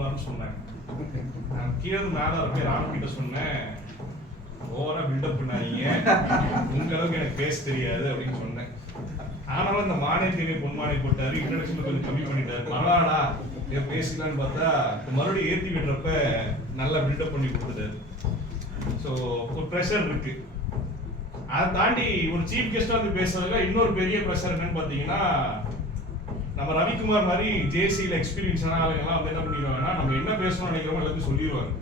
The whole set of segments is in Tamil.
ரவிக்குமார்னு சொன்னாங்க. நான் கீழே மேல இருக்க ராணு கிட்ட சொன்னேன், ஓவரா பில்டப் பண்ணாதீங்க, உங்க அளவுக்கு எனக்கு பேச தெரியாது அப்படின்னு சொன்னேன். ஆனாலும் இந்த மானியத்தினை பொன்மானை போட்டாரு, இன்ட்ரடக்ஷன் கொஞ்சம் கம்மி பண்ணிட்டாரு. பரவாடா பேசிக்கலான்னு பார்த்தா மறுபடியும் ஏற்றி விடுறப்ப நல்லா பில்டப் பண்ணி கொடுத்துட்டாரு. ஸோ ஒரு ப்ரெஷர் இருக்கு. அதை தாண்டி ஒரு சீஃப் கெஸ்டா வந்து பேசுறதுல இன்னொரு பெரிய ப்ரெஷர் என்னன்னு பார்த்தீங்கன்னா, நம்ம ரவிக்குமார் மாதிரி ஜேசியில் எக்ஸ்பீரியன்ஸ் ஆளுங்கெல்லாம் வந்து என்ன பண்ணிடுவாங்கன்னா, நம்ம என்ன பேசணும்னு நினைக்கிறோமோ எல்லாத்தையும் சொல்லிடுவாங்க.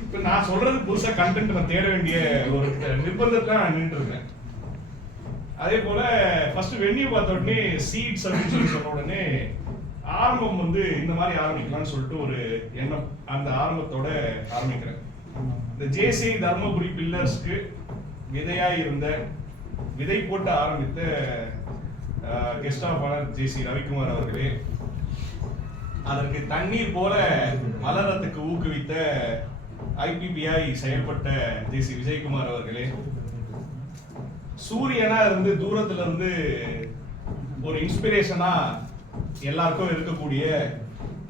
இப்போ நான் சொல்றது புதுசா கண்டென்ட் நான் தேட வேண்டிய ஒரு நிர்பந்தத்துல நான் நின்று இருக்கேன். அதே போல ஃபர்ஸ்ட் வென்யூ பார்த்த உடனே சீட்ஸ் அப்படின்னு சொல்லி சொன்ன உடனே ஆரம்பம் வந்து இந்த மாதிரி ஆரம்பிக்கலாம்னு சொல்லிட்டு ஒரு எண்ணம், அந்த ஆரம்பத்தோட ஆரம்பிக்கிறேன். இந்த ஜேசி தர்மபுரி பில்லர்ஸ்க்கு விதையா இருந்த, விதை போட்டு ஆரம்பித்த கெஸ்ட் ஆஃப் ஆனர் ஜேசி ரவிக்குமார் அவர்களே, அதற்கு தண்ணீர் போல மலரத்துக்கு ஊக்குவித்த ஐபிபிஐ செயல்பட்ட ஜேசி விஜயகுமார் அவர்களே, சூரியனா இருந்து தூரத்துல இருந்து ஒரு இன்ஸ்பிரேஷனா எல்லாருக்கும் இருக்கக்கூடிய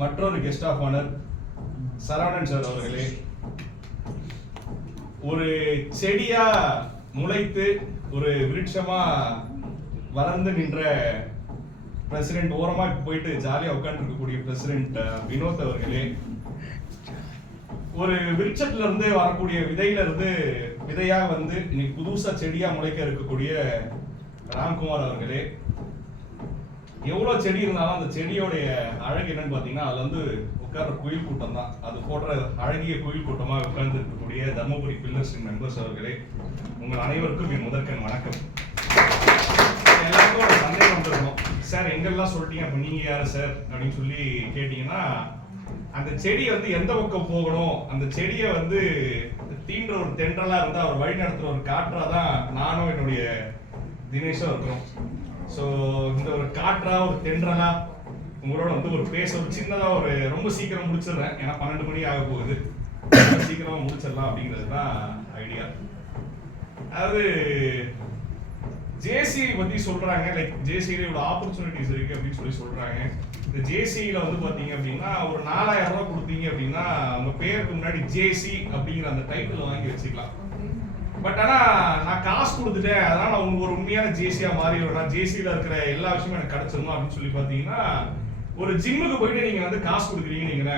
மற்றொரு guest of honour Saravanan sir அவர்களே, ஒரு செடியா முளைத்து ஒரு விருட்சமா வளர்ந்து நின்ற பிரசிடென்ட், ஓரமா போயிட்டு ஜாலியா உட்கார்ந்து இருக்கக்கூடிய பிரசிடென்ட் வினோத் அவர்களே, ஒரு விருட்சத்துல இருந்து வரக்கூடிய விதையில இருந்து விதையா வந்து இன்னைக்கு புதுசா செடியா முளைக்க இருக்கக்கூடிய ராம்குமார் அவர்களே, எவ்வளவு செடி இருந்தாலும் அந்த செடியோடைய அழகு என்னன்னு பாத்தீங்கன்னா, அதுல வந்து உட்கார்ற குயில் கூட்டம் தான். அது போன்ற அழகிய குயில் கூட்டமா உட்கார்ந்து இருக்கக்கூடிய தர்மபுரி பில்லர்ஸ் மெம்பர்ஸ் அவர்களே, உங்கள் அனைவருக்கும் என் முதற்கண் வணக்கம். எல்லாருக்கும் ஒரு சந்தேகம் வந்துருக்கும், சார் எங்கெல்லாம் சொல்லிட்டீங்க, அப்ப நீங்க யாரு சார் அப்படின்னு சொல்லி கேட்டீங்கன்னா, அந்த செடி வந்து எந்த பக்கம் போகணும், அந்த செடியை வந்து தீன்ற ஒரு தென்றலா இருந்தா அவர் வழி நடத்துற ஒரு காற்றாதான் நானும் என்னுடைய தினேஷும் இருக்கிறோம். ஸோ இந்த ஒரு காற்றா ஒரு தென்றலா உங்களோட வந்து ஒரு பேச ஒரு சின்னதா ஒரு ரொம்ப சீக்கிரம் முடிச்சிடுறேன், ஏன்னா 12 மணி ஆக போகுது, சீக்கிரமா முடிச்சிடலாம் அப்படிங்கிறது தான் ஐடியா. அதாவது ஜேசி பத்தி சொல்றாங்க, லைக் ஜேசியில இவ்வளவு ஆப்பர்ச்சுனிட்டிஸ் இருக்கு அப்படின்னு சொல்லி சொல்றாங்க. இந்த ஜேசியில வந்து பாத்தீங்க அப்படின்னா ஒரு 4000 ரூபாய் கொடுத்தீங்க அப்படின்னா உங்க பேருக்கு முன்னாடி ஜேசி அப்படிங்கிற அந்த டைட்டில் வாங்கி வச்சுக்கலாம். பட் ஆனா நான் காசு கொடுத்துட்டேன், அதனால நான் உங்களுக்கு ஒரு உண்மையான ஜேசியா மாறிடுவேன், ஜேசியில இருக்கிற எல்லா விஷயமும் எனக்கு கிடைச்சிருமா அப்படின்னு சொல்லி பாத்தீங்கன்னா, ஒரு ஜிம்முக்கு போயிட்டு நீங்க வந்து காசு கொடுக்குறீங்க, நீங்க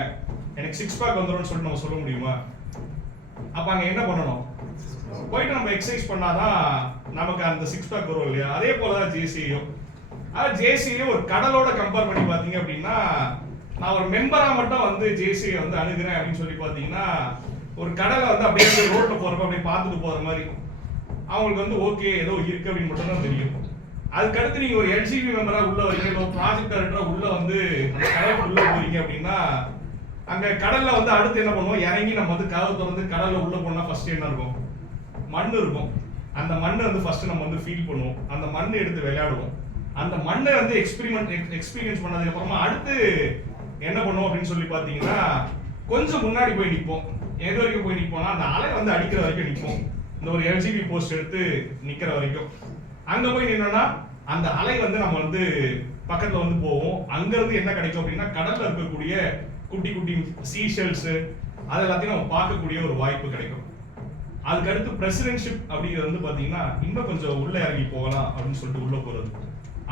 எனக்கு 6 பேக் வந்துடும் சொல்லிட்டு நம்ம சொல்ல முடியுமா? அப்ப அங்க என்ன பண்ணணும்? போயிட்டு நம்ம எக்ஸசைஸ் பண்ணாதான் நமக்கு அந்த 6 பேக் வரும் இல்லையா? அதே போலதான் ஜேசியும். ஜேசியும் ஒரு கடலோட கம்பேர் பண்ணி பாத்தீங்க அப்படின்னா, நான் ஒரு மெம்பரா மட்டும் வந்து ஜேசியை வந்து அணுகிறேன் அப்படின்னு சொல்லி பாத்தீங்கன்னா, ஒரு கடலை வந்து அப்படியே ரோட்ல போறப்ப அப்படியே பார்த்துட்டு போற மாதிரி அவங்களுக்கு வந்து ஓகே ஏதோ இருக்கு அப்படின்னு மட்டும் தான் தெரியும். அதுக்கடுத்து நீங்க ஒரு எல்சிபி மெம்பரா உள்ள வரீங்க, ஒரு ப்ராஜெக்ட் டைரக்டரா உள்ள வந்து கடலுக்கு உள்ள போறீங்க அப்படின்னா, அங்க கடல்ல வந்து அடுத்து என்ன பண்ணுவோம், இறங்கி நம்ம வந்து கதவு திறந்து கடல்ல உள்ள போனா ஃபர்ஸ்ட் என்ன இருக்கும், மண் இருக்கும். அந்த மண்ணை வந்து ஃபர்ஸ்ட் நம்ம வந்து ஃபீல் பண்ணுவோம், அந்த மண்ணை எடுத்து விளையாடுவோம், அந்த மண்ணை வந்து எக்ஸ்பீரியன்ஸ் பண்ணதுக்கு அப்புறமா அடுத்து என்ன பண்ணுவோம் அப்படின்னு சொல்லி பாத்தீங்கன்னா, கொஞ்சம் முன்னாடி போய் நிற்போம். எது வரைக்கும் போய் நிற்போம்னா, அந்த அலை வந்து அடிக்கிற வரைக்கும் நிற்போம். இந்த ஒரு எல்சிபி போஸ்ட் எடுத்து நிக்கிற வரைக்கும் அங்க போய் நின்னோம்னா அந்த அலை வந்து நம்ம வந்து பக்கத்துல வந்து போவோம். அங்க இருந்து என்ன கிடைக்கும் அப்படின்னா, கடல்ல இருக்கக்கூடிய குட்டி குட்டி சீஷெல்ஸ் அது எல்லாத்தையும் நம்ம பார்க்கக்கூடிய ஒரு வாய்ப்பு கிடைக்கும். அதுக்கு அடுத்து பிரசிடென்ட்ஷிப் அப்படிங்கிறது வந்து பாத்தீங்கன்னா, இன்னும் கொஞ்சம் உள்ள இறங்கி போகலாம் அப்படின்னு சொல்லிட்டு உள்ள போறது.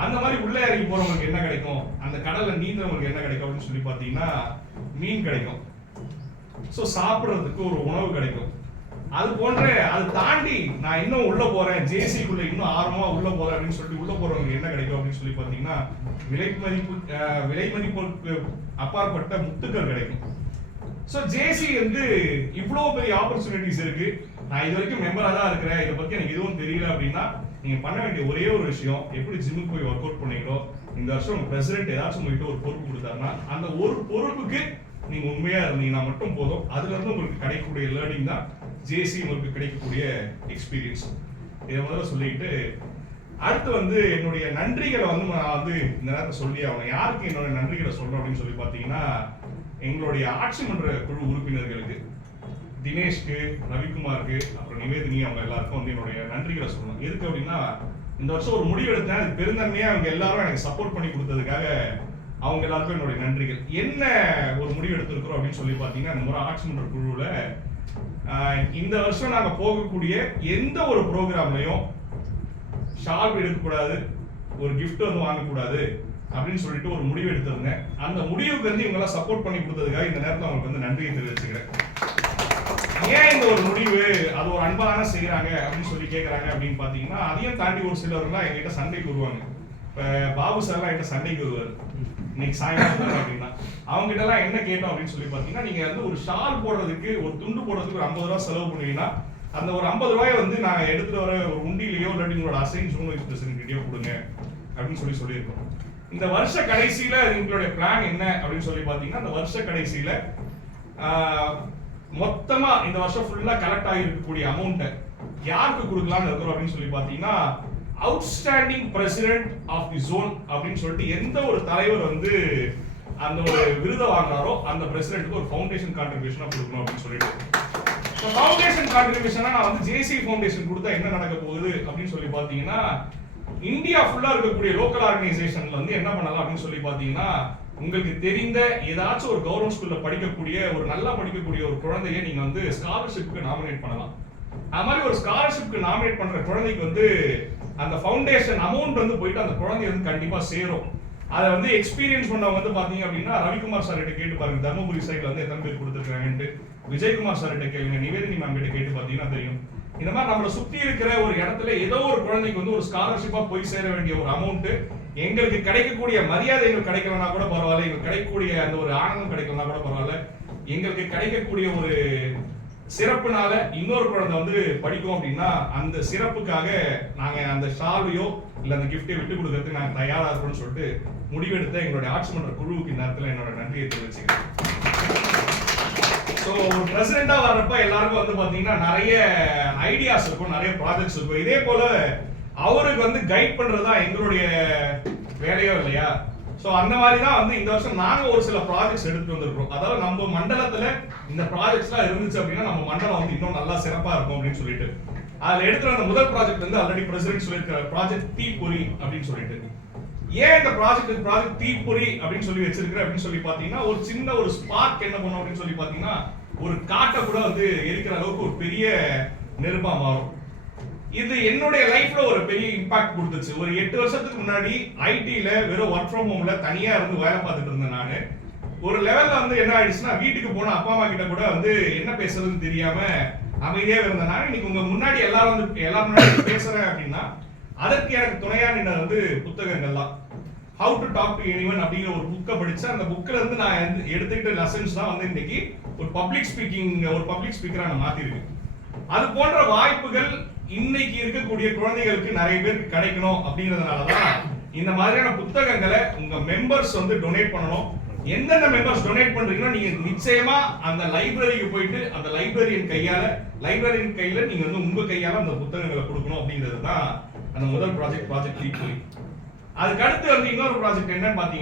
அந்த மாதிரி உள்ள இறங்கி போறவங்களுக்கு என்ன கிடைக்கும், அந்த கடல்ல நீந்தவங்களுக்கு என்ன கிடைக்கும் அப்படின்னு சொல்லி பாத்தீங்கன்னா, மீன் கிடைக்கும். ஸோ சாப்பிட்றதுக்கு ஒரு உணவு கிடைக்கும். அது போன்ற அதை தாண்டி நான் இன்னும் உள்ள போறேன், ஜேசிக்குள்ள இன்னும் ஆர்வமா உள்ள போறேன் அப்படின்னு சொல்லிட்டு உள்ள போறவங்களுக்கு என்ன கிடைக்கும் அப்படின்னு சொல்லி பாத்தீங்கன்னா, விலை மதிப்புக்கு அப்பாற்பட்ட முத்துக்கள் கிடைக்கும். ஸோ ஜேசி வந்து இவ்வளவு பெரிய ஆப்பர்ச்சுனிட்டிஸ் இருக்கு. நான் இது வரைக்கும் மெம்பரா தான் இருக்கிறேன், இதை பத்தி எனக்கு எதுவும் தெரியல அப்படின்னா, நீங்க பண்ண வேண்டிய ஒரே ஒரு விஷயம், எப்படி ஜிம்முக்கு போய் ஒர்க் அவுட் பண்ணீங்களோ, இந்த வருஷம் உங்க பிரசிடென்ட் ஏதாச்சும் உங்ககிட்ட ஒரு பொறுப்பு கொடுத்தாருன்னா, அந்த ஒரு பொறுப்புக்கு நீங்க உண்மையா இருந்தீங்கன்னா மட்டும் போதும். அதுல இருந்து உங்களுக்கு கிடைக்கக்கூடிய லேர்னிங் தான் ஜேசி உங்களுக்கு கிடைக்கக்கூடிய எக்ஸ்பீரியன்ஸ். இதை முதல்ல சொல்லிட்டு அடுத்து வந்து என்னுடைய நன்றிகளை வந்து நான் வந்து இந்த நேரத்தை சொல்லி ஆகணும். யாருக்கு என்னோட நன்றிகளை சொல்றோம் அப்படின்னு சொல்லி பாத்தீங்கன்னா, எங்களுடைய ஆட்சி மன்ற குழு உறுப்பினர்களுக்கு, தினேஷ்க்கு, ரவிக்குமாருக்கு, அப்புறம் நிவேதினி, அவங்க எல்லாருக்கும் வந்து என்னுடைய நன்றிகளை சொல்லணும். எதுக்கு அப்படின்னா, இந்த வருஷம் ஒரு முடிவு எடுத்தேன், அது பெருந்தன்மையா அவங்க எல்லாரும் எனக்கு சப்போர்ட் பண்ணி கொடுத்ததுக்காக அவங்க எல்லாருக்கும் என்னுடைய நன்றிகள். என்ன ஒரு முடிவு எடுத்திருக்கிறோம் அப்படின்னு சொல்லி பார்த்தீங்கன்னா, இந்த முறை ஆட்சி மன்ற குழுவில் இந்த வருஷம் நாங்கள் போகக்கூடிய எந்த ஒரு ப்ரோக்ராம்லையும் ஷால் எடுக்கக்கூடாது, ஒரு கிஃப்ட் வந்து வாங்கக்கூடாது அப்படின்னு சொல்லிட்டு ஒரு முடிவு எடுத்திருந்தேன். அந்த முடிவுக்கு வந்து இவங்கெல்லாம் சப்போர்ட் பண்ணி கொடுத்ததுக்காக இந்த நேரத்தில் அவங்களுக்கு வந்து நன்றியை தெரிவிச்சுக்கிறேன். ஏன் இந்த ஒரு முடிவு, அது ஒரு அன்பான செய்யறாங்க அப்படின்னு சொல்லி கேட்கறாங்க அப்படின்னு பாத்தீங்கன்னா, அதையும் தாண்டி ஒரு சிலர்லாம் எங்கிட்ட சண்டைக்கு வருவாங்க. இப்ப பாபு சார்லாம் என்கிட்ட சண்டைக்கு வருவாரு, இன்னைக்கு சாயங்காலம் அப்படின்னா அவங்க கிட்ட எல்லாம் என்ன கேட்டோம் அப்படின்னு சொல்லி பாத்தீங்கன்னா, நீங்க வந்து ஒரு ஷால் போடுறதுக்கு, ஒரு துண்டு போடுறதுக்கு ஒரு 50 ரூபாய் செலவு பண்ணுவீங்கன்னா அந்த ஒரு 50 ரூபாயை வந்து நாங்க எடுத்துட்டு வர ஒரு உண்டியிலையோ இல்லாட்டி உங்களோட அசைன் ஜோன் வைஸ் பிரசிடென்ட்டையோ கொடுங்க அப்படின்னு சொல்லியிருக்கோம். இந்த வருஷ கடைசியில எங்களுடைய பிளான் என்ன அப்படின்னு சொல்லி பாத்தீங்கன்னா, இந்த வருஷ கடைசியில மொத்தமா இந்த வருஷம் ஃபுல்லா கலெக்ட் ஆகி இருக்கக்கூடிய அமௌண்ட்டை யாருக்கு கொடுக்கலாம்னு இருக்கிறோம் அப்படின்னு சொல்லி பாத்தீங்கன்னா, outstanding president of the zone அப்படின்னு சொல்லிட்டு எந்த ஒரு தலைவர் வந்து அந்த ஒரு விருதை வாங்குறாரோ அந்த பிரசிடென்ட்க்கு ஒரு ஃபவுண்டேஷன் கான்ட்ரிபியூஷனா கொடுக்கணும் அப்படின்னு சொல்லிட்டு, ஃபவுண்டேஷன் கான்ட்ரிபியூஷனா நான் வந்து ஜேசி ஃபவுண்டேஷன் கொடுத்தா என்ன நடக்க போகுது அப்படின்னு சொல்லி பாத்தீங்கன்னா, இந்தியா ஃபுல்லா இருக்கக்கூடிய லோக்கல் ஆர்கனைசேஷன்ல வந்து என்ன பண்ணலாம் அப்படின்னு சொல்லி பாத்தீங்கன்னா, உங்களுக்கு தெரிந்த ஏதாச்சும் ஒரு கவர்மெண்ட் ஸ்கூல்ல படிக்கக்கூடிய ஒரு நல்லா படிக்கக்கூடிய ஒரு குழந்தைய நீங்க வந்து ஸ்காலர்ஷிப்க்கு நாமினேட் பண்ணலாம். அது மாதிரி ஒரு ஸ்காலர்ஷிப்க்கு நாமினேட் பண்ற குழந்தைக்கு வந்து அந்த ஃபவுண்டேஷன் அமௌண்ட் வந்து போயிட்டு அந்த குழந்தை வந்து கண்டிப்பா சேரும். அதை வந்து எக்ஸ்பீரியன்ஸ் பண்ணவங்க வந்து பாத்தீங்க அப்படின்னா, ரவிக்குமார் சார் கிட்ட கேட்டு பாருங்க, தர்மபுரி சைட்ல வந்து எத்தனை பேர் கொடுத்துருக்காங்கன்ட்டு. விஜயகுமார் சார் கிட்ட கேளுங்க, நிவேதினி மேம் கிட்ட கேட்டு பாத்தீங்கன்னா தெரியும். இந்த மாதிரி நம்மளை சுத்தி இருக்கிற ஒரு இடத்துல ஏதோ ஒரு குழந்தைக்கு வந்து ஒரு ஸ்காலர்ஷிப்பா போய் சேர வேண்டிய ஒரு அமௌண்ட், எங்களுக்கு கிடைக்கக்கூடிய மரியாதைகள் கிடைக்கலனா கூட பரவாயில்ல, எங்களுக்கு கிடைக்கக்கூடிய அந்த ஒரு ஆனந்தம் கிடைக்கலனா கூட பரவாயில்ல, எங்களுக்கு கிடைக்கக்கூடிய ஒரு சிறப்புனால இன்னொரு குழந்தை வந்து படிக்கும் அப்படின்னா அந்த சிறப்புக்காக நாங்க அந்த ஷாலையோ இல்ல அந்த கிஃப்டை விட்டு கொடுக்கறதுக்கு நாங்க தயாரா இருக்கோம்னு சொல்லிட்டு முடிவெடுத்த எங்களுடைய ஆட்சி மன்ற குழுவுக்கு இந்த நேரத்தில் என்னோட நன்றியை தெரிவிச்சுக்கிறேன். ஸோ ஒரு பிரசிடென்டா வர்றப்ப எல்லாருக்கும் வந்து பாத்தீங்கன்னா நிறைய ஐடியாஸ் இருக்கும், நிறைய ப்ராஜெக்ட்ஸ் இருக்கும். இதே போல அவருக்கு வந்து கைட் பண்றதுதான் எங்களுடைய வேலையோ இல்லையா? சோ அந்த மாதிரி தான் வந்து இந்த வருஷம் நாங்க ஒரு சில ப்ராஜெக்ட்ஸ் எடுத்து வந்திருக்கோம். அதாவது நம்ம மண்டலத்துல இந்த ப்ராஜெக்ட்ஸ்லாம் இருந்துச்சு அப்படின்னா நம்ம மண்டலம் வந்து இன்னும் நல்லா சிறப்பா இருக்கும் அப்படின்னு சொல்லிட்டு அதுல எடுக்கிற அந்த முதல் ப்ராஜெக்ட் வந்து ஆல்ரெடி பிரசிடென்ட் சொல்லியிருக்கிற ப்ராஜெக்ட் தீப்பொறி அப்படின்னு சொல்லிட்டு. ஏன் இந்த ப்ராஜெக்ட் தீப்பொறி அப்படின்னு சொல்லி வச்சிருக்கிற அப்படின்னு சொல்லி பாத்தீங்கன்னா, ஒரு சின்ன ஒரு ஸ்பார்க் என்ன பண்ணும் அப்படின்னு சொல்லி பாத்தீங்கன்னா, ஒரு காட்டை கூட வந்து எரிக்கிற அளவுக்கு ஒரு பெரிய நெருப்பா மாறும். இது என்னுடைய லைஃப்ல ஒரு பெரிய இம்பாக்ட் கொடுத்துச்சு. ஒரு 8 வருஷத்துக்கு முன்னாடி ஐடில வெறும் ஒர்க் ஃப்ரம் ஹோம்ல தனியா இருந்து வேலை பார்த்துட்டு இருந்தேன் நானு. ஒரு லெவல்ல வந்து என்ன ஆயிடுச்சுன்னா, வீட்டுக்கு போன அப்பா அம்மா கிட்ட கூட வந்து என்ன பேசுறதுன்னு தெரியாம அமைதியா இருந்தேன் நான். இன்னைக்கு உங்க முன்னாடி எல்லாரும் முன்னாடி பேசுறேன் அப்படின்னா அதற்கு எனக்கு துணையா நின்ன வந்து புத்தகங்கள் தான். How to talk to anyone அப்படிங்கிற ஒரு புக்கை படிச்சு அந்த புக்ல இருந்து நான் எடுத்துக்கிட்ட லெசன்ஸ் தான் வந்து இன்னைக்கு ஒரு பப்ளிக் ஸ்பீக்கரா நான் மாத்திருக்கேன். அது போன்ற வாய்ப்புகள் இன்னைக்கு இருக்கக்கூடிய குழந்தைகளுக்கு நிறைய பேருக்கு கிடைக்கணும் அப்படிங்கிறதுனாலதான் இந்த மாதிரியான புத்தகங்களை உங்க மெம்பர்ஸ் வந்து டொனேட் பண்ணணும். எந்தெந்த மெம்பர்ஸ் டொனேட் பண்றீங்கன்னா நீங்க நிச்சயமா அந்த லைப்ரரிக்கு போயிட்டு அந்த லைப்ரரியன் கையில நீங்க வந்து உங்க கையால அந்த புத்தகங்களை கொடுக்கணும் அப்படிங்கிறது தான் அந்த முதல் ப்ராஜெக்ட் தீப்பொறி. அதுக்கு அடுத்து வந்து இன்னொரு ப்ராஜெக்ட் என்னன்னு பாத்தீங்கன்னா